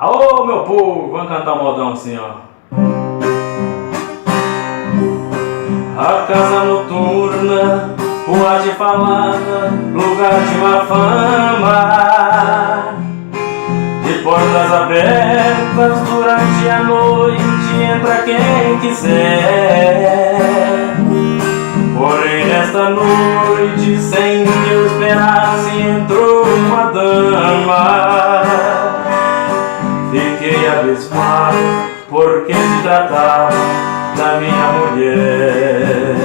Alô, meu povo, vamos cantar um modão assim, ó. A casa noturna, rua de falada, lugar de má fama. De portas abertas durante a noite, entra quem quiser. Porém nesta noite, sem que eu esperasse, entrou uma dama. Fiquei abismado, porque se tratava da minha mulher.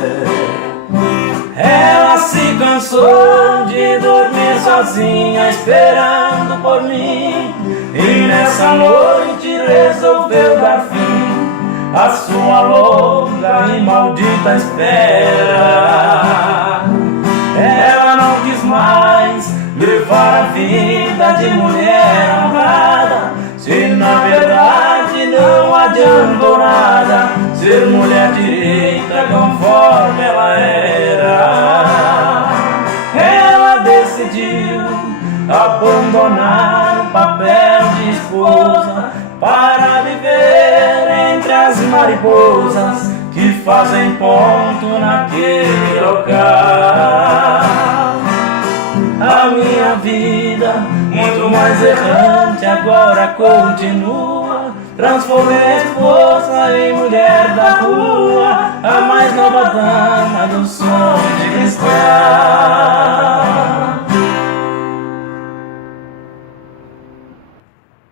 Ela se cansou de dormir sozinha, esperando por mim, e nessa noite resolveu dar fim à sua longa e maldita espera. Ela não quis mais levar a vida de mulher honrada, se na verdade não adiantou nada ser mulher direita conforme ela era. Ela decidiu abandonar o papel de esposa para viver entre as mariposas que fazem ponto naquele local. A minha vida, muito mais errante, agora continua. Transformei a esposa em mulher da rua, a mais nova dama do sonho.